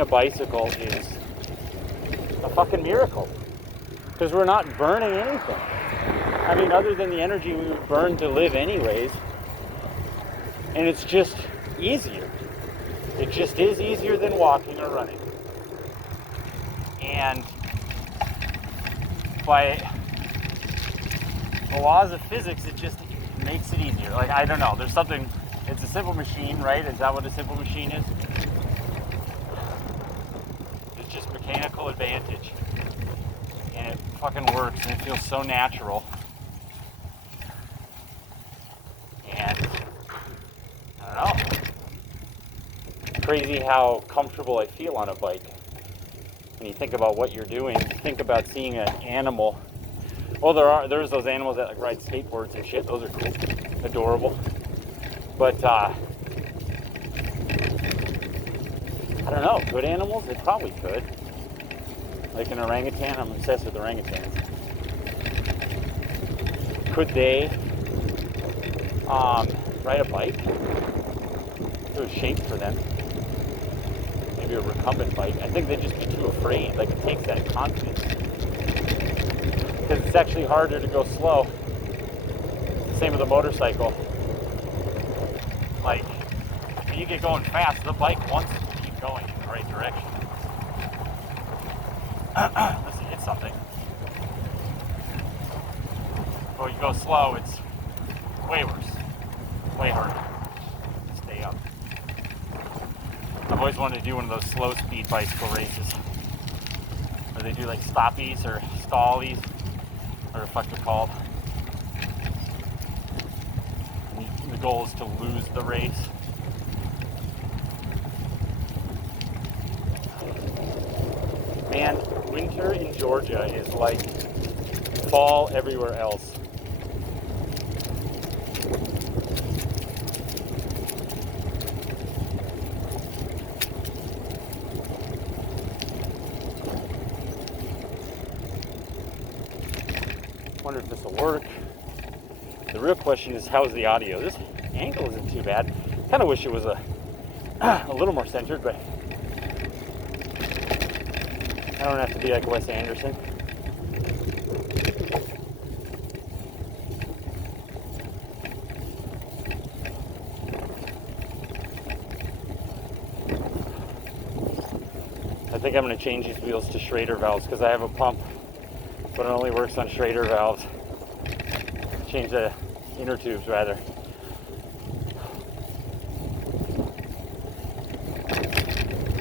a bicycle is a fucking miracle because we're not burning anything. I mean, other than the energy we would burn to live anyways, and it's just easier. It just is easier than walking or running. And by the laws of physics, it just makes it easier. Like, I don't know, there's something, it's a simple machine, right? Is that what a simple machine is? It's just mechanical advantage. And it fucking works, and it feels so natural. And I don't know. It's crazy how comfortable I feel on a bike. When you think about what you're doing, think about seeing an animal. Well, there's those animals that like ride skateboards and shit. Those are cool, adorable. But I don't know. Good animals? They probably could. Like an orangutan. I'm obsessed with orangutans. Could they ride a bike? It was shaped for them. Maybe a recumbent bike. I think they'd just be too afraid. Like, it takes that confidence. Because it's actually harder to go slow. Same with a motorcycle. Like, when you get going fast, the bike wants to keep going in the right direction. Unless you hit something. But when you go slow, it's way worse. Way harder to stay up. I've always wanted to do one of those slow speed bicycle races. Where they do like stoppies or stallies. Or the fuck they're called. And the goal is to lose the race. Man, winter in Georgia is like fall everywhere else. Wonder if this will work. The real question is, how's the audio? This angle isn't too bad. Kind of wish it was a little more centered, but I don't have to be like Wes Anderson. I think I'm going to change these wheels to Schrader valves because I have a pump, but it only works on Schrader valves. Change the inner tubes rather.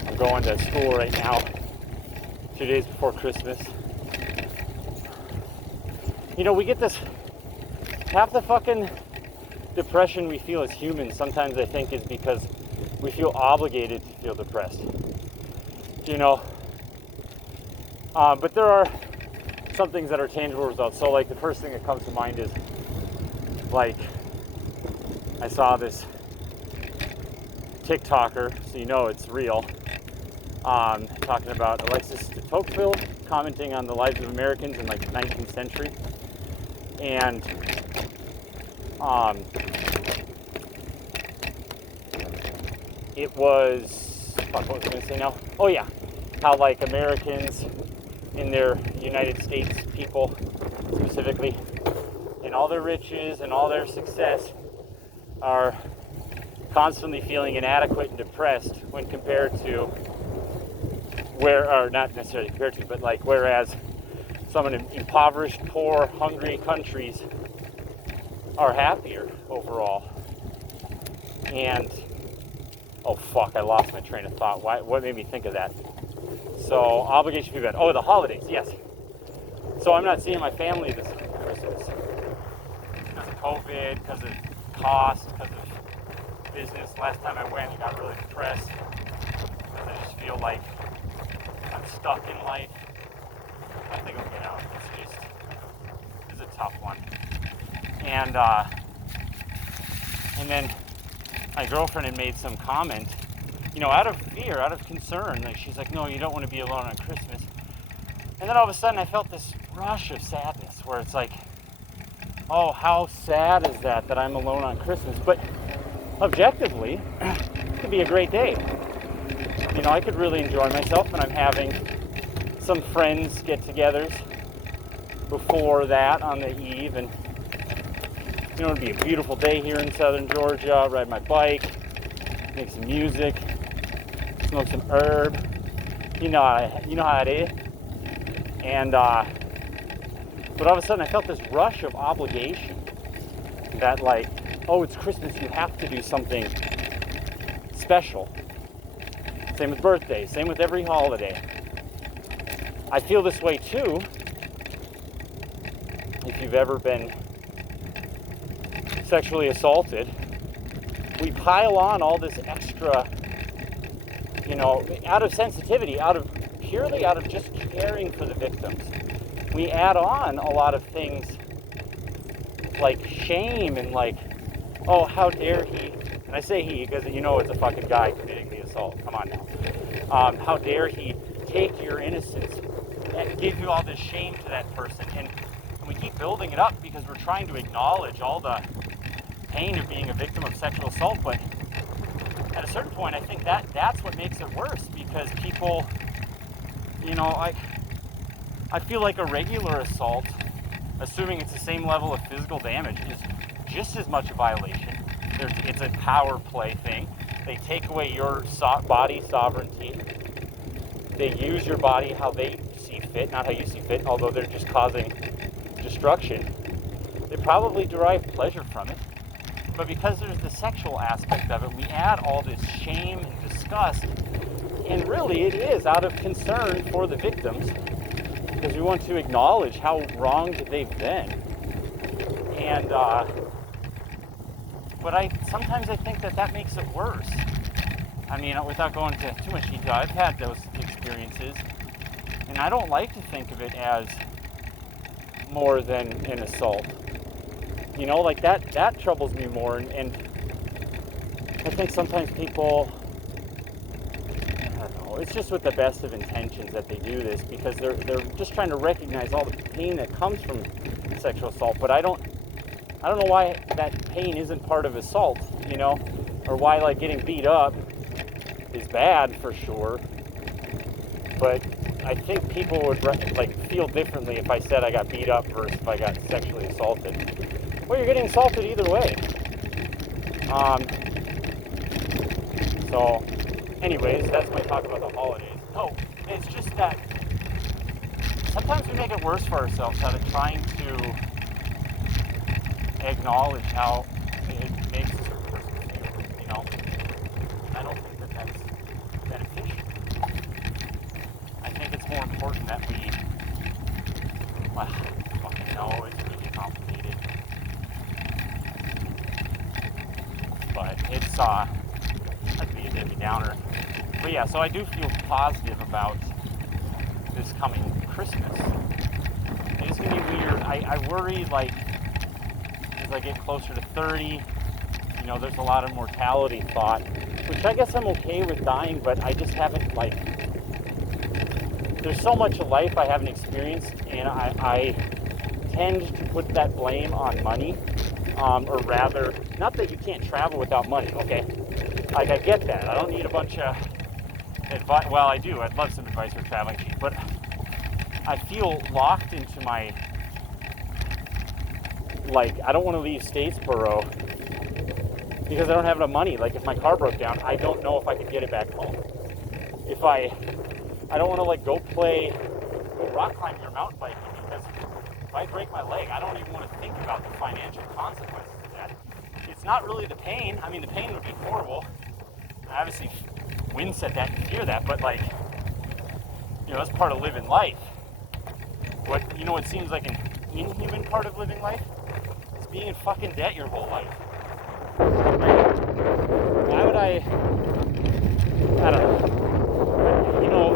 I'm going to school right now, 2 days before Christmas. You know, we get this, half the fucking depression we feel as humans sometimes I think is because we feel obligated to feel depressed. You know, but there are some things that are tangible results. So like the first thing that comes to mind is like I saw this TikToker, so you know it's real, talking about Alexis de Tocqueville commenting on the lives of Americans in like the 19th century, and it was, fuck, what was I going to say now? Oh yeah, how like Americans in their United States people specifically, and all their riches and all their success are constantly feeling inadequate and depressed when compared to or not necessarily compared to, but like whereas some in impoverished, poor, hungry countries are happier overall. And oh fuck, I lost my train of thought. What made me think of that? So obligation to be bad. Oh, the holidays, yes. So I'm not seeing my family this Christmas because of COVID, because of cost, because of business. Last time I went, I got really depressed because I just feel like I'm stuck in life. I think I'll get out. It's a tough one. And then my girlfriend had made some comment, you know, out of fear, out of concern. Like, she's like, no, you don't want to be alone on Christmas. And then all of a sudden I felt this rush of sadness where it's like, oh, how sad is that I'm alone on Christmas? But objectively, it could be a great day. you know, I could really enjoy myself, and I'm having some friends get-togethers before that on the eve, and you know, it'd be a beautiful day here in southern Georgia. Ride my bike, make some music, smoke some herb. You know how it is. And but all of a sudden, I felt this rush of obligation. That like, oh, it's Christmas, you have to do something special. Same with birthdays. Same with every holiday. I feel this way too. If you've ever been sexually assaulted, we pile on all this extra, you know, out of sensitivity, purely out of just caring for the victims. We add on a lot of things like shame and like, oh, how dare he, and I say he because you know it's a fucking guy committing the assault, come on now. How dare he take your innocence and give you all this shame to that person, and we keep building it up because we're trying to acknowledge all the pain of being a victim of sexual assault. But at a certain point, I think that's what makes it worse, because people, you know, I feel like a regular assault, assuming it's the same level of physical damage, is just as much a violation. It's a power play thing. They take away your body sovereignty. They use your body how they see fit, not how you see fit, although they're just causing destruction. They probably derive pleasure from it. But because there's the sexual aspect of it, we add all this shame and disgust. And really, it is out of concern for the victims, because we want to acknowledge how wronged they've been. And, but sometimes I think that makes it worse. I mean, without going into too much detail, I've had those experiences, and I don't like to think of it as more than an assault. You know, like that troubles me more, and I think sometimes people, I don't know, it's just with the best of intentions that they do this, because they're just trying to recognize all the pain that comes from sexual assault. But I don't know why that pain isn't part of assault, you know, or why like getting beat up is bad for sure. But I think people would like feel differently if I said I got beat up versus if I got sexually assaulted. Well, you're getting assaulted either way. So, anyways, that's my talk about the holidays. No, it's just that sometimes we make it worse for ourselves out of trying to acknowledge how it makes us a person feel, you know? I don't think that's beneficial. I think it's more important that we, well, fucking know, it's really complicated. But it's, that'd be a Debbie Downer. But yeah, so I do feel positive about this coming Christmas. It's gonna be weird. I worry, like, as I get closer to 30, you know, there's a lot of mortality thought, which I guess I'm okay with dying, but I just haven't, like, there's so much of life I haven't experienced, and I tend to put that blame on money. Or rather, not that you can't travel without money, okay? Like, I get that. I don't need a bunch of advice. Well, I do. I'd love some advice for traveling cheap. But I feel locked into my, like, I don't want to leave Statesboro because I don't have enough money. Like, if my car broke down, I don't know if I could get it back home. If I don't want to, like, go rock climbing or mountain biking, because if I break my leg, I don't even want to think about the financial consequences of that. It's not really the pain. I mean, the pain would be horrible. I obviously wince at that and fear that, but, like, you know, that's part of living life. But, you know, it seems like an inhuman part of living life? It's being in fucking debt your whole life. Why would I don't know. But, you know,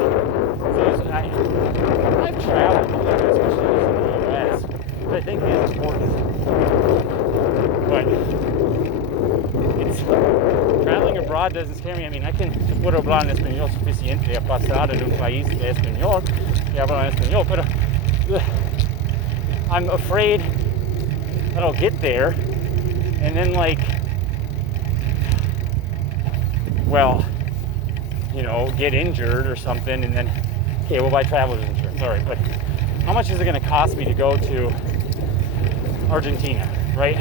I've traveled a little bit, especially in the U.S., but I think it is important. But it's, traveling abroad doesn't scare me. I mean, yo puedo hablar en español suficiente a pasar en un país de español y hablar en español, pero I'm afraid that I'll get there and then, like, well, get injured or something, and then, okay, we'll buy traveler's insurance. All right, but how much is it going to cost me to go to Argentina, right?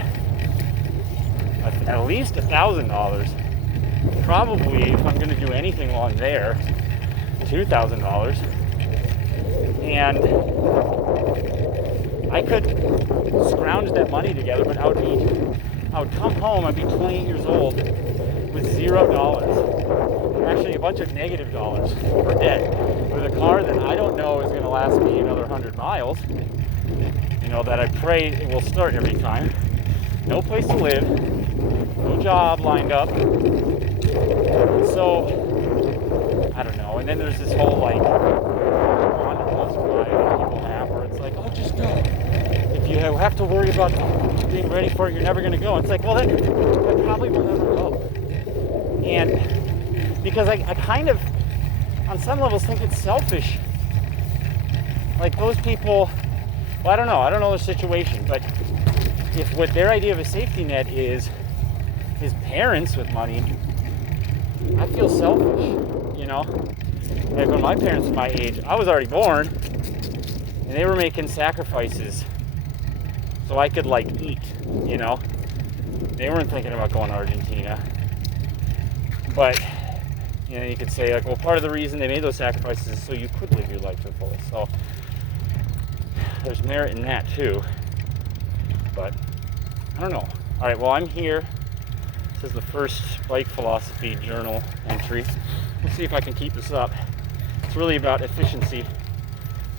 At least $1,000. Probably, if I'm going to do anything while I'm there, $2,000. And I could scrounge that money together, but I would come home, I'd be 28 years old with $0. Actually, a bunch of negative dollars for debt. With a car that I don't know is going to last me another 100 miles, that I pray it will start every time. No place to live, no job lined up. So, I don't know. And then there's this whole wanderlust drive that people have where it's like, oh, just go. If you have to worry about being ready for it, you're never going to go. It's like, well, that probably will never go. And because I kind of, on some levels, think it's selfish. Like those people, well, I don't know their situation, but if what their idea of a safety net is his parents with money, I feel selfish, Like when my parents were my age, I was already born, and they were making sacrifices so I could eat, They weren't thinking about going to Argentina. But, you could say well, part of the reason they made those sacrifices is so you could live your life to the fullest. So there's merit in that too. But I don't know. All right, well, I'm here. This is the first bike philosophy journal entry. Let's see if I can keep this up. It's really about efficiency.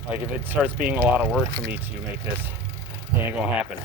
If it starts being a lot of work for me to make this, it ain't gonna happen.